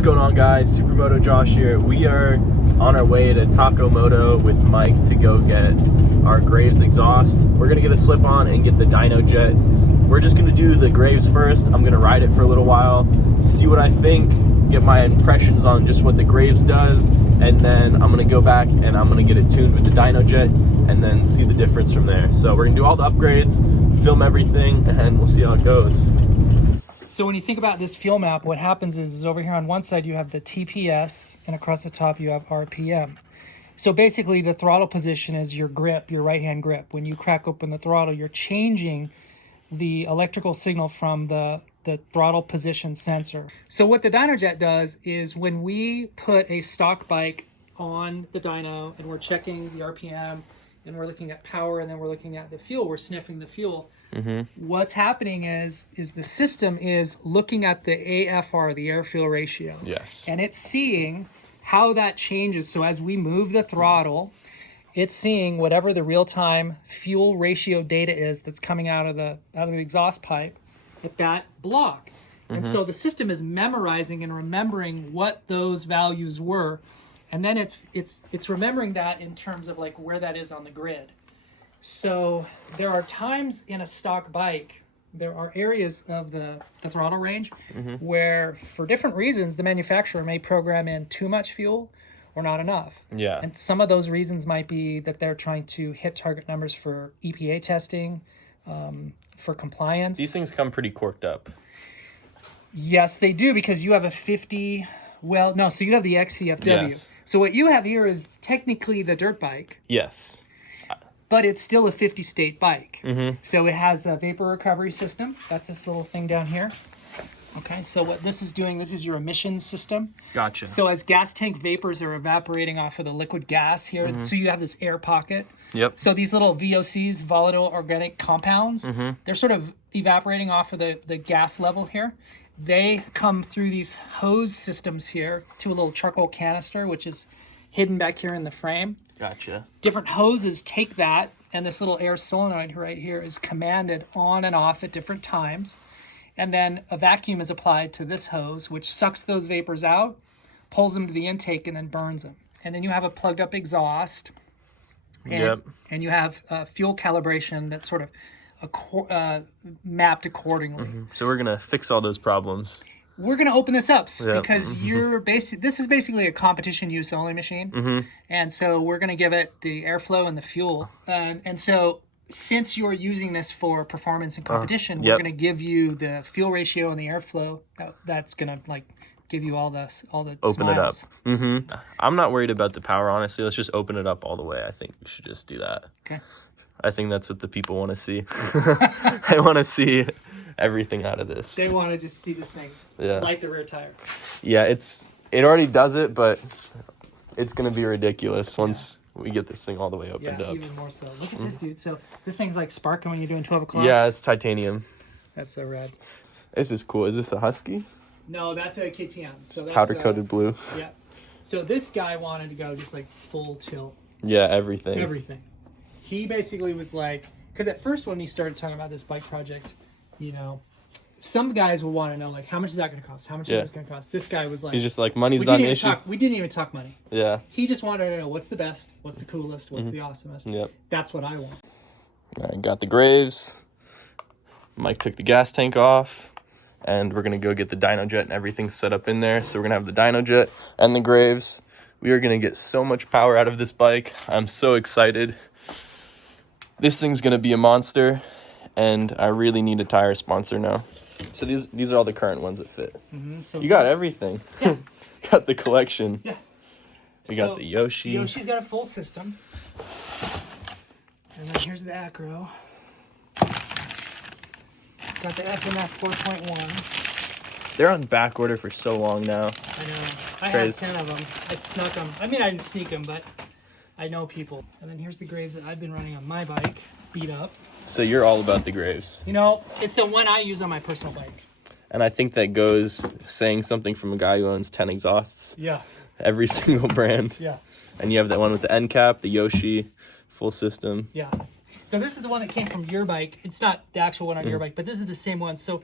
What's going on, guys? Supermoto Josh here. We are on our way to Taco Moto with Mike to go get our Graves exhaust. We're gonna get a slip on and get the dyno jet. We're just gonna do the Graves first. I'm gonna ride it for a little while, see what I think, get my impressions on just what the Graves does, and then I'm gonna go back and I'm gonna get it tuned with the dyno jet and then see the difference from there. So we're gonna do all the upgrades, film everything, and we'll see how it goes. So when you think about this fuel map, what happens is over here on one side you have the TPS, and across the top you have RPM. So basically the throttle position is your grip, your right hand grip. When you crack open the throttle, you're changing the electrical signal from the throttle position sensor. So what the dyno jet does is when we put a stock bike on the dyno and we're checking the RPM and we're looking at power and then we're looking at the fuel, we're sniffing the fuel. What's happening is the system is looking at the AFR, the air fuel ratio. Yes. And it's seeing how that changes. So as we move the throttle, it's seeing whatever the real-time fuel ratio data is that's coming out of the exhaust pipe at that block. And so the system is memorizing and remembering what those values were. And then it's remembering that in terms of like where that is on the grid. So there are times in a stock bike, there are areas of the throttle range where for different reasons, the manufacturer may program in too much fuel or not enough. Yeah. And some of those reasons might be that they're trying to hit target numbers for EPA testing, for compliance. These things come pretty corked up. Yes, they do, because you have a 50, well, no, so you have the XCFW. Yes. So what you have here is technically the dirt bike. Yes. But it's still a 50-state bike. So it has a vapor recovery system. That's this little thing down here. Okay, so what this is doing, this is your emissions system. Gotcha. So as gas tank vapors are evaporating off of the liquid gas here, so you have this air pocket. Yep. So these little VOCs, volatile organic compounds, they're sort of evaporating off of the gas level here. They come through these hose systems here to a little charcoal canister, which is hidden back here in the frame. Gotcha. Different hoses take that, and this little air solenoid right here is commanded on and off at different times. And then a vacuum is applied to this hose, which sucks those vapors out, pulls them to the intake, and then burns them. And then you have a plugged up exhaust. And, and you have fuel calibration that's sort of mapped accordingly. So we're gonna fix all those problems. We're going to open this up because this is basically a competition use only machine. And so we're going to give it the airflow and the fuel. And so since you're using this for performance and competition, we're going to give you the fuel ratio and the airflow. That's going to like give you all the Open smiles. it up. I'm not worried about the power, honestly. Let's just open it up all the way. I think we should just do that. Okay. I think that's what the people want to see. They want to see everything out of this. They want to just see this thing like the rear tire. Yeah, it already does it, but it's gonna be ridiculous once we get this thing all the way opened up. Even more so. Look at this, dude. So this thing's like sparking when you're doing 12 o'clock. Yeah, it's titanium. That's so rad. This is cool. Is this a Husky? No, that's a KTM. So that's powder coated blue. Yeah. So this guy wanted to go just like full tilt. Yeah, everything. Everything. He basically was like, because at first when he started talking about this bike project, you know, some guys will want to know, like, how much is that going to cost? How much is this going to cost? This guy was like... He's just like, money's not an issue. We didn't even talk money. Yeah. He just wanted to know what's the best, what's the coolest, what's the awesomest. Yep. That's what I want. I got the Graves. Mike took the gas tank off. And we're going to go get the dyno jet and everything set up in there. So we're going to have the dyno jet and the Graves. We are going to get so much power out of this bike. I'm so excited. This thing's going to be a monster. And I really need a tire sponsor now. So these are all the current ones that fit. So you got everything. Yeah. Got the collection. Yeah. We got the Yoshi. Yoshi's got a full system. And then here's the Acro. Got the FMF 4.1. They're on back order for so long now. I know. I had 10 of them. I snuck them. I mean, I didn't sneak them, but I know people. And then here's the Graves that I've been running on my bike, beat up. So you're all about the Graves. You know, it's the one I use on my personal bike. And I think that goes saying something from a guy who owns 10 exhausts. Yeah. Every single brand. Yeah. And you have that one with the end cap, the Yoshi, full system. Yeah. So this is the one that came from your bike. It's not the actual one on your bike, but this is the same one. So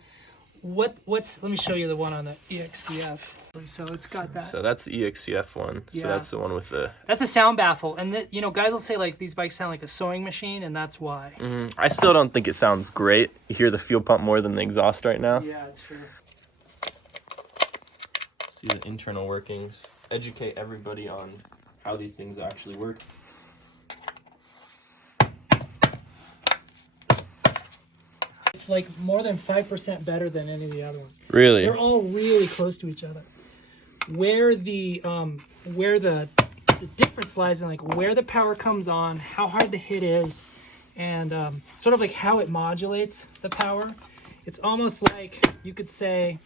Let me show you the one on the EXCF. So it's got that. So that's the EXCF one. Yeah. So that's the one with the... That's a sound baffle. And, you know, guys will say, like, these bikes sound like a sewing machine, and that's why. I still don't think it sounds great. You hear the fuel pump more than the exhaust right now. Yeah, it's true. See the internal workings. Educate everybody on how these things actually work. It's like more than 5% better than any of the other ones. Really? They're all really close to each other. Where the difference lies in, like, where the power comes on, how hard the hit is, and sort of like how it modulates the power. It's almost like you could say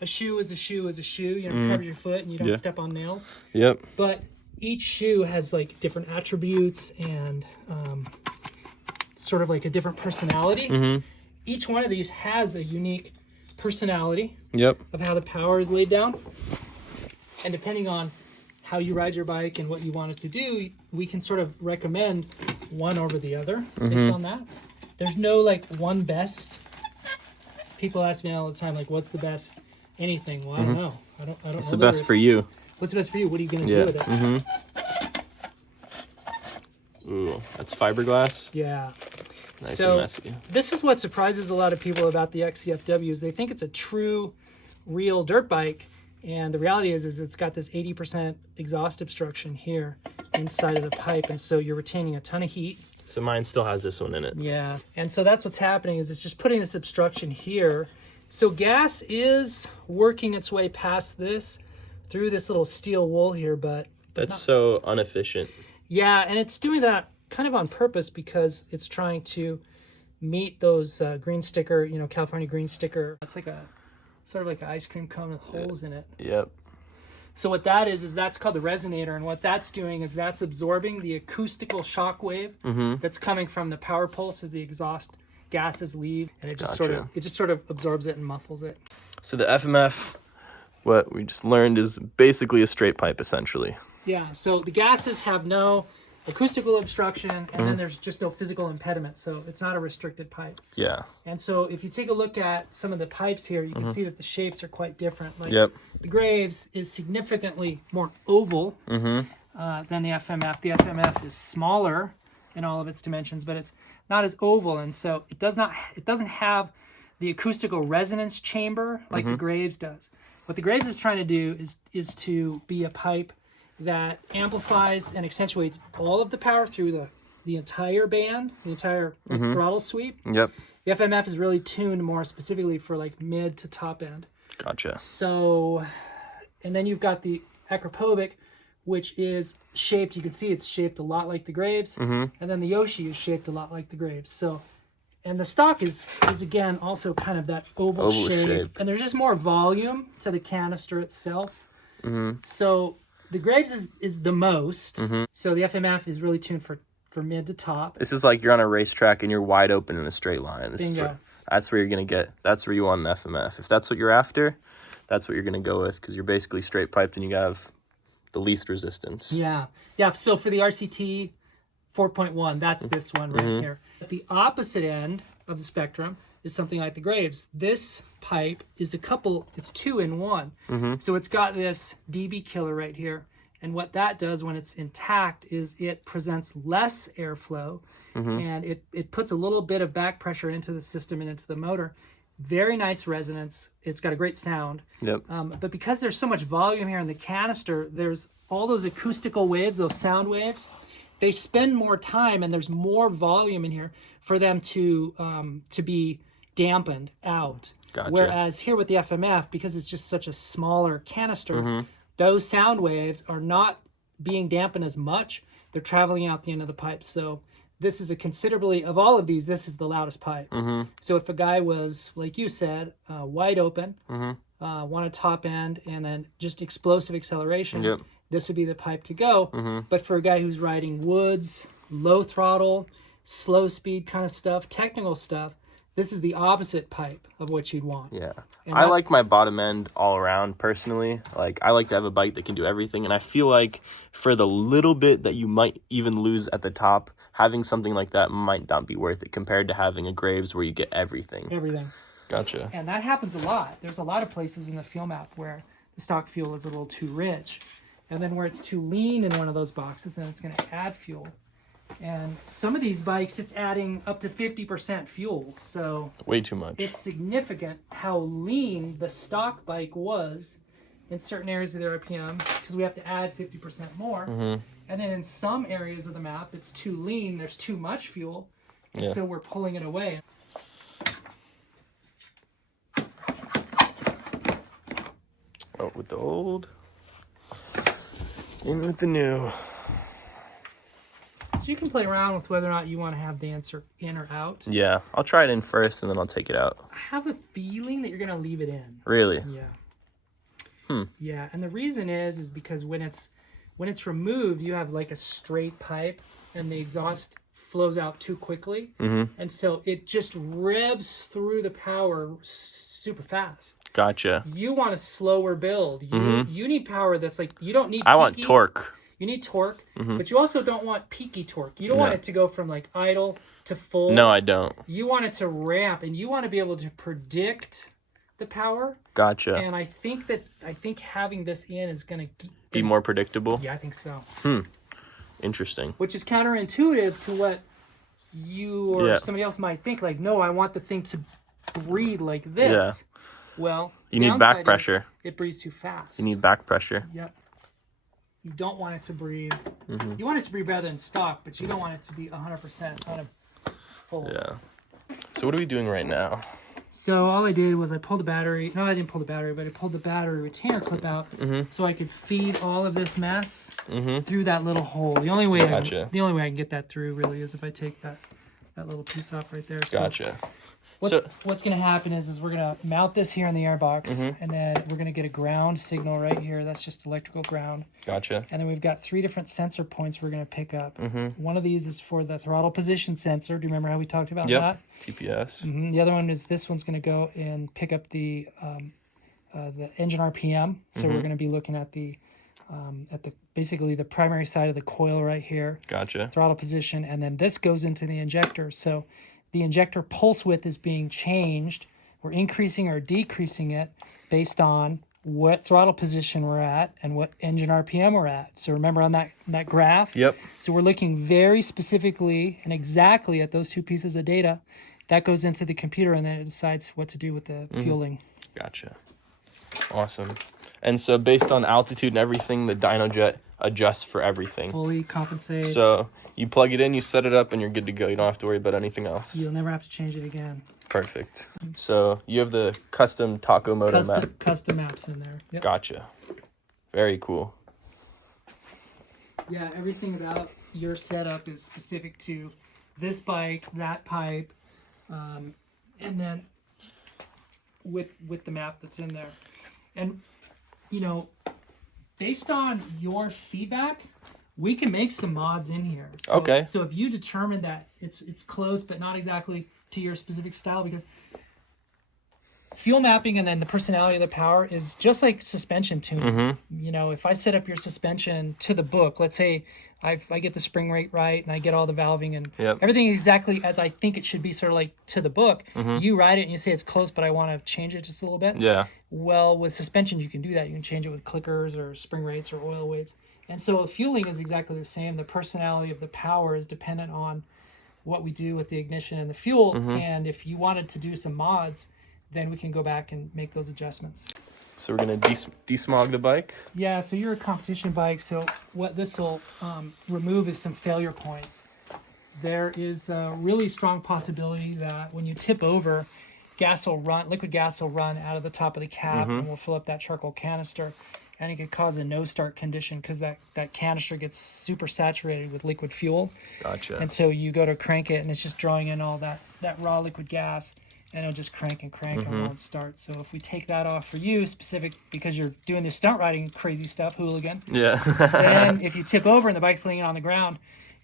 a shoe is a shoe is a shoe. You know, it covers your foot and you don't step on nails. Yep. But each shoe has like different attributes and sort of like a different personality. Each one of these has a unique personality. Yep. Of how the power is laid down. And depending on how you ride your bike and what you want it to do, we can sort of recommend one over the other based on that. There's no like one best. People ask me all the time, like, what's the best anything? Well, I don't know. I don't What's know the best for you? What's the best for you? What are you going to do with it? Ooh, that's fiberglass. Yeah. Nice So and messy. this is what surprises a lot of people about the XCFW is they think it's a true, real dirt bike. And the reality is it's got this 80% exhaust obstruction here inside of the pipe. And so you're retaining a ton of heat. So mine still has this one in it. Yeah. And so that's what's happening is it's just putting this obstruction here. So gas is working its way past this through this little steel wool here, but That's so inefficient. yeah, and it's doing that kind of on purpose because it's trying to meet those green sticker, you know, California green sticker. It's like a sort of like an ice cream cone with holes in it. Yep. So what that is that's called the resonator, and what that's doing is that's absorbing the acoustical shock wave that's coming from the power pulse as the exhaust gases leave, and it just sort of absorbs it and muffles it. So the FMF, what we just learned, is basically a straight pipe, essentially. Yeah, so the gases have no acoustical obstruction, and then there's just no physical impediment, so it's not a restricted pipe. Yeah. And so if you take a look at some of the pipes here, you can see that the shapes are quite different. Like the Graves is significantly more oval than the FMF. The FMF is smaller in all of its dimensions, but it's not as oval, and so it doesn't have the acoustical resonance chamber like the Graves does. What the Graves is trying to do is to be a pipe that amplifies and accentuates all of the power through the entire band, the entire throttle sweep. Yep. The FMF is really tuned more specifically for like mid to top end. Gotcha. So, and then you've got the Akrapovic, which is shaped, you can see it's shaped a lot like the Graves, and then the Yoshi is shaped a lot like the Graves. So, and the stock is again also kind of that oval shape, and there's just more volume to the canister itself. So the Graves is the most. So the FMF is really tuned for mid to top. This is like you're on a racetrack and you're wide open in a straight line. That's where you're going to get, that's where you want an FMF. If that's what you're after, that's what you're going to go with, because you're basically straight piped and you have the least resistance. Yeah. Yeah. So for the RCT 4.1, that's this one right here. At the opposite end of the spectrum is something like the Graves. This pipe is it's 2 in 1. So it's got this dB killer right here. And what that does when it's intact is it presents less airflow and it puts a little bit of back pressure into the system and into the motor. Very nice resonance. It's got a great sound. Yep. But because there's so much volume here in the canister, there's all those acoustical waves, those sound waves. They spend more time and there's more volume in here for them to be dampened out. Gotcha. Whereas here with the FMF, because it's just such a smaller canister, those sound waves are not being dampened as much. They're traveling out the end of the pipe. So this is of all of these, this is the loudest pipe. So if a guy was, like you said, wide open, want a top end, and then just explosive acceleration, this would be the pipe to go. But for a guy who's riding woods, low throttle, slow speed kind of stuff, technical stuff, this is the opposite pipe of what you'd want. Yeah. I like my bottom end all around personally. Like, I like to have a bike that can do everything. And I feel like for the little bit that you might even lose at the top, having something like that might not be worth it compared to having a Graves where you get everything. Gotcha. And that happens a lot. There's a lot of places in the fuel map where the stock fuel is a little too rich. And then where it's too lean in one of those boxes, then it's going to add fuel. And some of these bikes, it's adding up to 50% fuel. So way too much. It's significant how lean the stock bike was in certain areas of the RPM, because we have to add 50% more. Mm-hmm. And then in some areas of the map, it's too lean, there's too much fuel, and so we're pulling it away. Out with the old, in with the new. So you can play around with whether or not you want to have the insert in or out. Yeah, I'll try it in first and then I'll take it out. I have a feeling that you're going to leave it in. Really? Yeah. Yeah, and the reason is because when it's removed, you have like a straight pipe and the exhaust flows out too quickly. Mm-hmm. And so it just revs through the power super fast. Gotcha. You want a slower build. You need power that's like, you don't need I want torque. You need torque, but you also don't want peaky torque. You don't want it to go from like idle to full. No, I don't. You want it to ramp, and you want to be able to predict the power. Gotcha. And I think having this in is going to be more predictable. Yeah, I think so. Interesting. Which is counterintuitive to what you or somebody else might think. Like, no, I want the thing to breathe like this. Yeah. Well, you need back pressure. It breathes too fast. You need back pressure. Yep. You don't want it to breathe. You want it to breathe better than stock, but you don't want it to be 100% on a full. Yeah. So what are we doing right now? So all I did was I pulled the battery. No, I didn't pull the battery, but I pulled the battery retainer clip out so I could feed all of this mess through that little hole. The only way I can get that through really is if I take that little piece off right there. Gotcha. What's going to happen is we're going to mount this here in the airbox, and then we're going to get a ground signal right here. That's just electrical ground. Gotcha. And then we've got 3 different sensor points we're going to pick up. One of these is for the throttle position sensor. Do you remember how we talked about that? TPS. The other one is this one's going to go and pick up the engine RPM. So we're going to be looking at the basically the primary side of the coil right here. Gotcha. Throttle position, and then this goes into the injector. So the injector pulse width is being changed. We're increasing or decreasing it based on what throttle position we're at and what engine RPM we're at. So remember on that graph? Yep. So we're looking very specifically and exactly at those 2 pieces of data. That goes into the computer, and then it decides what to do with the fueling. Gotcha. Awesome. And so based on altitude and everything, the DynoJet adjusts for everything. Fully compensates. So you plug it in, you set it up, and you're good to go. You don't have to worry about anything else. You'll never have to change it again. Perfect. So you have the custom Taco Moto map. Custom maps in there. Yep. Gotcha. Very cool. Yeah, everything about your setup is specific to this bike, that pipe, and then with the map that's in there. And based on your feedback, we can make some mods in here. So, okay. So if you determine that it's close but not exactly to your specific style, because fuel mapping and then the personality of the power is just like suspension tuning. If I set up your suspension to the book, let's say I get the spring rate right and I get all the valving and everything exactly as I think it should be, sort of like to the book, you ride it and you say it's close, but I want to change it just a little bit. Yeah. Well, with suspension, you can do that. You can change it with clickers or spring rates or oil weights. And so fueling is exactly the same. The personality of the power is dependent on what we do with the ignition and the fuel. And if you wanted to do some mods, then we can go back and make those adjustments. So we're going to desmog the bike? Yeah, so you're a competition bike, so what this will remove is some failure points. There is a really strong possibility that when you tip over, liquid gas will run out of the top of the cap and will fill up that charcoal canister. And it could cause a no-start condition because that canister gets super saturated with liquid fuel. Gotcha. And so you go to crank it, and it's just drawing in all that raw liquid gas, and it'll just crank and won't start. So if we take that off for you, because you're doing this stunt riding crazy stuff, hooligan. Yeah. Then if you tip over and the bike's laying on the ground,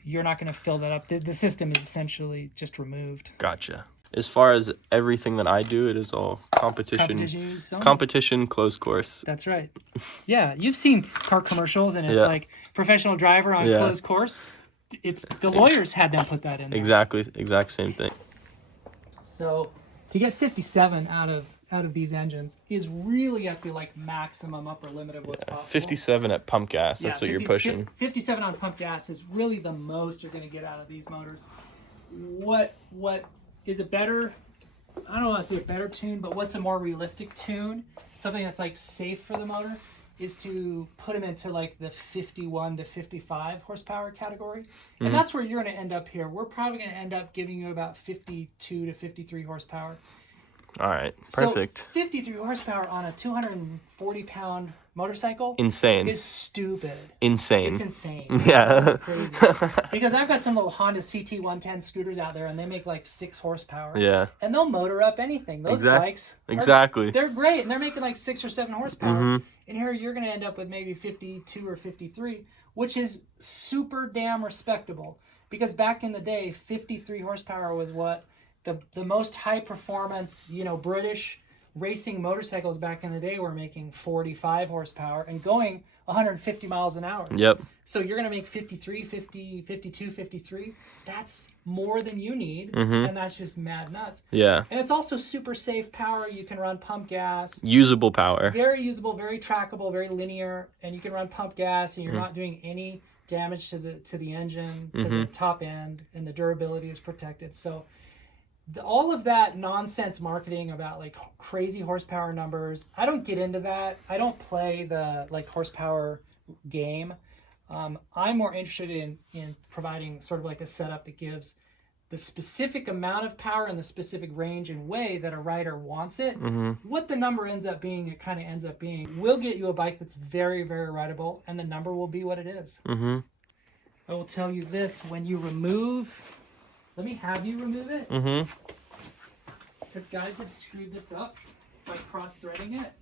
you're not going to fill that up. The system is essentially just removed. Gotcha. As far as everything that I do, it is all competition closed course. That's right. Yeah, you've seen car commercials, and it's like professional driver on closed course. It's the lawyers had them put that in there. Exact same thing. So to get 57 out of these engines is really at the like maximum upper limit of what's possible. 57 at pump gas. That's what you're pushing. 57 on pump gas is really the most you're going to get out of these motors. What is a better? I don't want to say a better tune, but what's a more realistic tune? Something that's like safe for the motor is to put them into like the 51 to 55 horsepower category. And that's where you're going to end up here. We're probably going to end up giving you about 52 to 53 horsepower. All right, perfect. So 53 horsepower on a 240-pound motorcycle insane is stupid. Insane. It's insane. Yeah. It's crazy. Because I've got some little Honda CT110 scooters out there, and they make like 6 horsepower. Yeah. And they'll motor up anything. Those bikes. They're great, and they're making like 6 or 7 horsepower. And here you're going to end up with maybe 52 or 53, which is super damn respectable. Because back in the day, 53 horsepower was what the most high performance, British racing motorcycles back in the day were making 45 horsepower and going 150 miles an hour. Yep. So you're going to make 53, 50, 52, 53. That's more than you need. Mm-hmm. And that's just mad nuts. Yeah. And it's also super safe power. You can run pump gas. Usable power. Very usable, very trackable, very linear. And you can run pump gas and you're not doing any damage to the engine, to the top end, and the durability is protected. So all of that nonsense marketing about like crazy horsepower numbers, I don't get into that. I don't play the like horsepower game. I'm more interested in providing sort of like a setup that gives the specific amount of power and the specific range and way that a rider wants it. What the number ends up being, it kind of ends up being. We'll get you a bike that's very, very rideable, and the number will be what it is. I will tell you this, when you remove, let me have you remove it. Because guys have screwed this up by cross-threading it.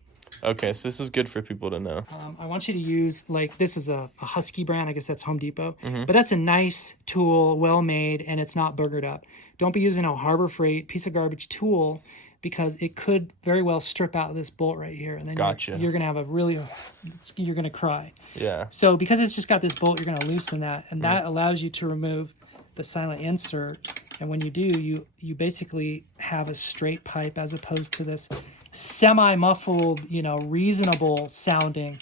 Okay, so this is good for people to know. I want you to use, like, this is a Husky brand. I guess that's Home Depot. But that's a nice tool, well-made, and it's not boogered up. Don't be using a Harbor Freight piece of garbage tool because it could very well strip out this bolt right here. And then you're going to have you're going to cry. Yeah. So because it's just got this bolt, you're going to loosen that. And that allows you to remove the silent insert. And when you do, you basically have a straight pipe as opposed to this semi-muffled, reasonable sounding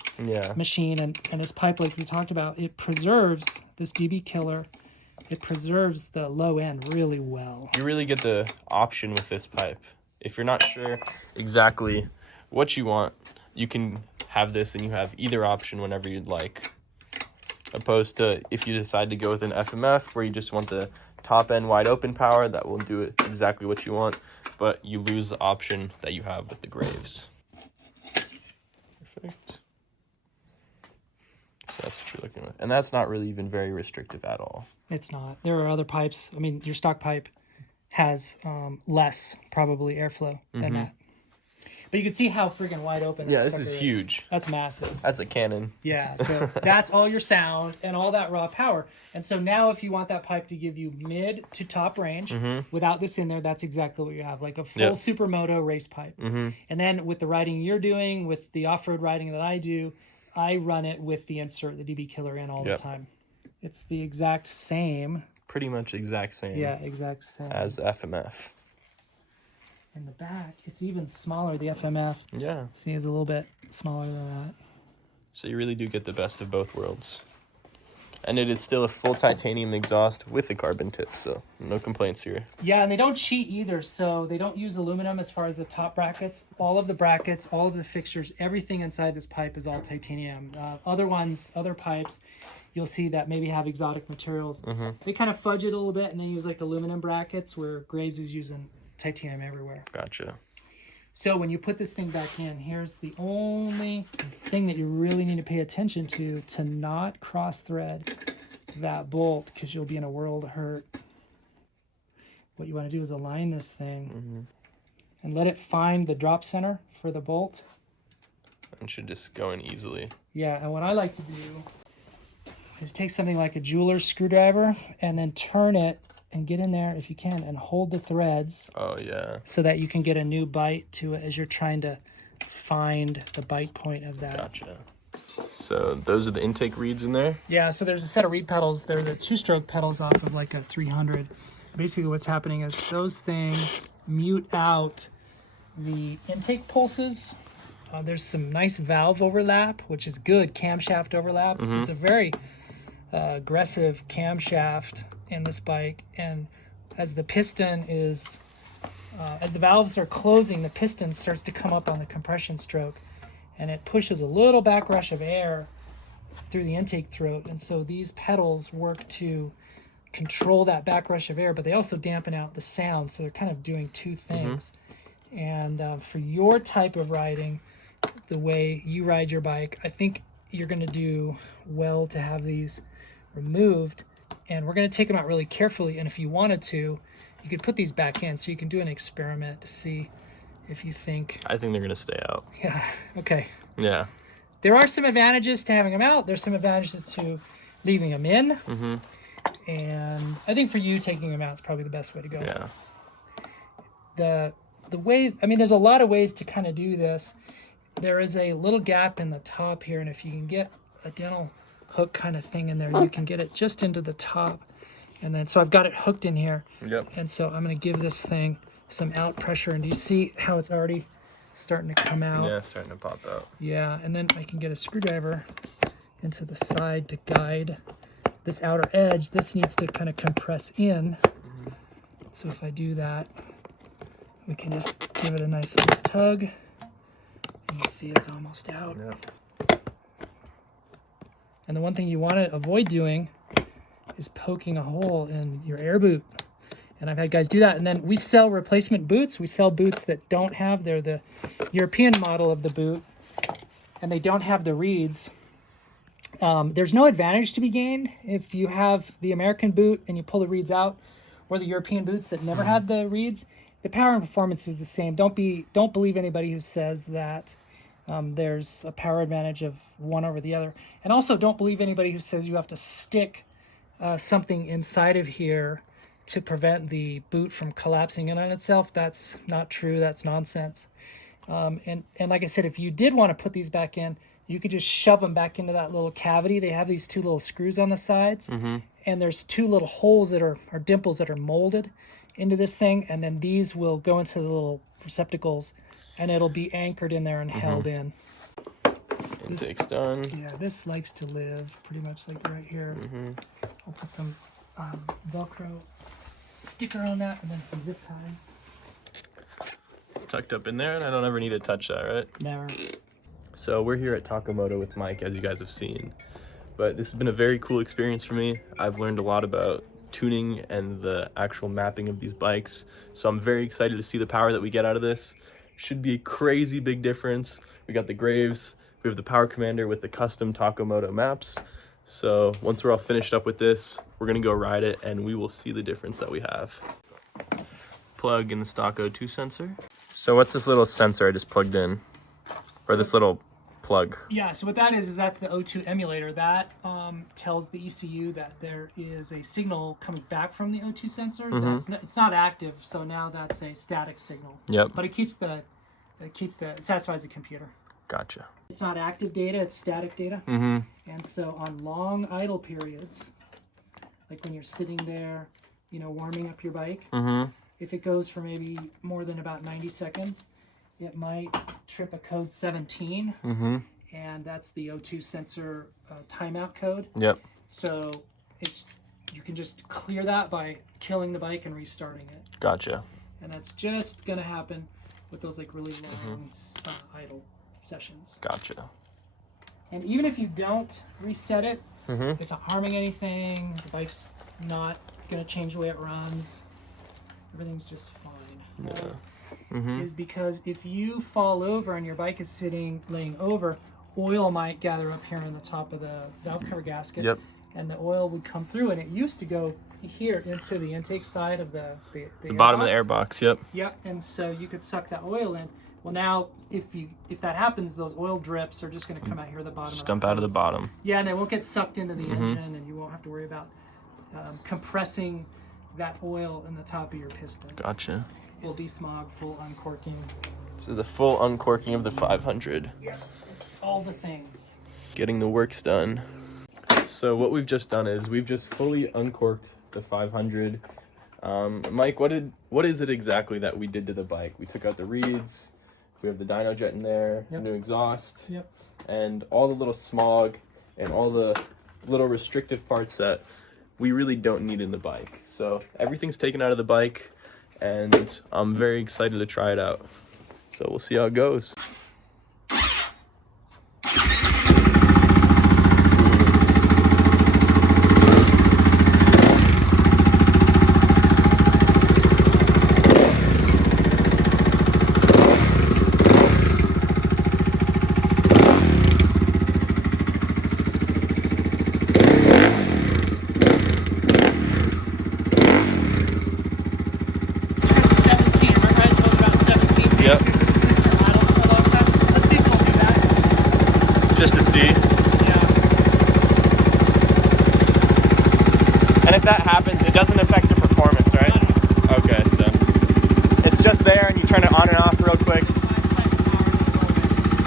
machine. And this pipe, like we talked about, it preserves this DB killer. It preserves the low end really well. You really get the option with this pipe. If you're not sure exactly what you want, you can have this and you have either option whenever you'd like. Opposed to if you decide to go with an FMF where you just want the top end wide open power, that will do it exactly what you want, but you lose the option that you have with the Graves. Perfect. So that's what you're looking with. And that's not really even very restrictive at all. It's not. There are other pipes. I mean, your stock pipe has less probably airflow than that. But you can see how freaking wide open. Yeah, this is huge. That's massive. That's a cannon. Yeah, so that's all your sound and all that raw power. And so now if you want that pipe to give you mid to top range without this in there, that's exactly what you have, like a full supermoto race pipe. And then with the riding you're doing, with the off-road riding that I do, I run it with the insert, the DB killer in all the time. It's the exact same. Pretty much exact same. Yeah, exact same. As FMF. In the back, it's even smaller, the FMF. Yeah. See, it's a little bit smaller than that. So you really do get the best of both worlds. And it is still a full titanium exhaust with the carbon tip, so no complaints here. Yeah, and they don't cheat either, so they don't use aluminum as far as the top brackets. All of the brackets, all of the fixtures, everything inside this pipe is all titanium. Other pipes, you'll see that maybe have exotic materials. They kind of fudge it a little bit and then use like aluminum brackets, where Graves is using titanium everywhere. Gotcha. So when you put this thing back in, here's the only thing that you really need to pay attention to not cross thread that bolt, because you'll be in a world of hurt. What you want to do is align this thing and let it find the drop center for the bolt. And should just go in easily. Yeah, and what I like to do is take something like a jeweler's screwdriver and then turn it and get in there if you can and hold the threads. Oh, yeah. So that you can get a new bite to it as you're trying to find the bite point of that. Gotcha. So those are the intake reeds in there? Yeah, so there's a set of reed pedals. They're the two-stroke pedals off of like a 300. Basically what's happening is those things mute out the intake pulses. There's some nice valve overlap, which is good camshaft overlap. It's a very aggressive camshaft in this bike, and as the piston is as the valves are closing, the piston starts to come up on the compression stroke, and it pushes a little backrush of air through the intake throat. And so these pedals work to control that backrush of air, but they also dampen out the sound. So they're kind of doing two things. And for your type of riding, the way you ride your bike, I think you're going to do well to have these removed. And we're going to take them out really carefully. And if you wanted to, you could put these back in so you can do an experiment to see if you think. I think they're going to stay out. Yeah. Okay. Yeah. There are some advantages to having them out. There's some advantages to leaving them in. And I think for you, taking them out is probably the best way to go. Yeah. The way, I mean, there's a lot of ways to kind of do this. There is a little gap in the top here, and if you can get a dental hook kind of thing in there, you can get it just into the top. And then, so I've got it hooked in here. Yep. And so I'm going to give this thing some out pressure. And do you see how it's already starting to come out? Yeah, starting to pop out. Yeah, and then I can get a screwdriver into the side to guide this outer edge. This needs to kind of compress in. So if I do that, we can just give it a nice little tug. And you see it's almost out. Yep. And the one thing you want to avoid doing is poking a hole in your air boot. And I've had guys do that. And then we sell replacement boots. We sell boots that don't have, they're the European model of the boot, and they don't have the reeds. There's no advantage to be gained if you have the American boot and you pull the reeds out, or the European boots that never had the reeds. The power and performance is the same. Don't believe anybody who says that there's a power advantage of one over the other. And also don't believe anybody who says you have to stick something inside of here to prevent the boot from collapsing in on itself. That's not true. That's nonsense. And like I said, if you did want to put these back in, you could just shove them back into that little cavity. They have these two little screws on the sides, and there's two little holes that are dimples that are molded into this thing, and then these will go into the little receptacles, and it'll be anchored in there and held in. Intake's done. Yeah, this likes to live pretty much like right here. I'll put some Velcro sticker on that, and then some zip ties. Tucked up in there, and I don't ever need to touch that, right? Never. So we're here at Takamoto with Mike, as you guys have seen. But this has been a very cool experience for me. I've learned a lot about tuning and the actual mapping of these bikes. So I'm very excited to see the power that we get out of this. Should be a crazy big difference. We got the Graves, we have the Power Commander with the custom Takamoto maps. So once we're all finished up with this, we're gonna go ride it and we will see the difference that we have. Plug in the stock O2 sensor. So what's this little sensor I just plugged in? Or this little plug? Yeah, so what that is that's the O2 emulator. That tells the ECU that there is a signal coming back from the O2 sensor. It's not active, so now that's a static signal. Yep. But it satisfies the computer. Gotcha. It's not active data, it's static data. Mm-hmm. And so on long idle periods, like when you're sitting there, warming up your bike, if it goes for maybe more than about 90 seconds, it might trip a code 17, and that's the O2 sensor timeout code. Yep. So you can just clear that by killing the bike and restarting it. Gotcha. And that's just going to happen with those like really long idle sessions. Gotcha. And even if you don't reset it, it's not harming anything. The bike's not going to change the way it runs. Everything's just fine. Yeah. Is because if you fall over and your bike is laying over, oil might gather up here on the top of the valve cover gasket. Yep. And the oil would come through, and it used to go here into the intake side of the bottom of the air box. Yep. Yep. And so you could suck that oil in. Well, now if that happens, those oil drips are just going to come out here at the bottom. Just dump out of the bottom. Yeah, and they won't get sucked into the engine, and you won't have to worry about compressing that oil in the top of your piston. Gotcha. Full desmog, full uncorking. So the full uncorking of the 500. Yeah, it's all the things. Getting the works done. So what we've just done is we've just fully uncorked the 500. Mike, what is it exactly that we did to the bike? We took out the reeds, we have the dyno jet in there, Yep. new exhaust, Yep. and all the little smog and all the little restrictive parts that we really don't need in the bike. So everything's taken out of the bike, and I'm very excited to try it out. So we'll see how it goes. Yep. Let's see if we'll do that. Just to see. Yeah. And if that happens, it doesn't affect the performance, right? No. Okay, so it's just there and you turn it on and off real quick.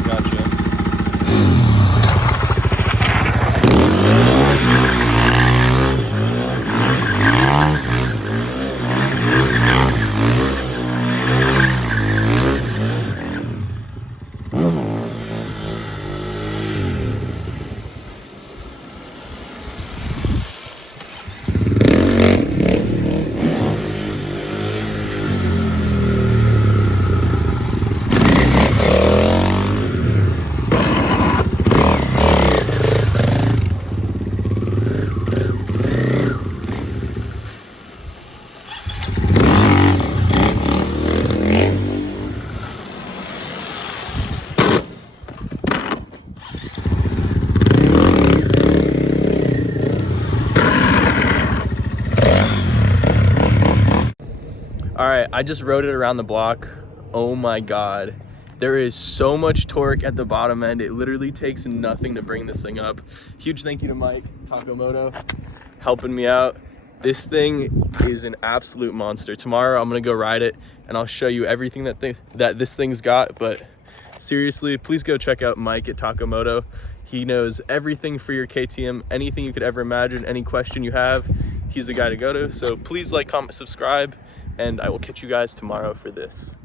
Gotcha. All right, I just rode it around the block. Oh my God. There is so much torque at the bottom end. It literally takes nothing to bring this thing up. Huge thank you to Mike Takamoto helping me out. This thing is an absolute monster. Tomorrow I'm gonna go ride it and I'll show you everything that this thing's got. But seriously, please go check out Mike at Takamoto. He knows everything for your KTM, anything you could ever imagine, any question you have, he's the guy to go to. So please like, comment, subscribe, and I will catch you guys tomorrow for this.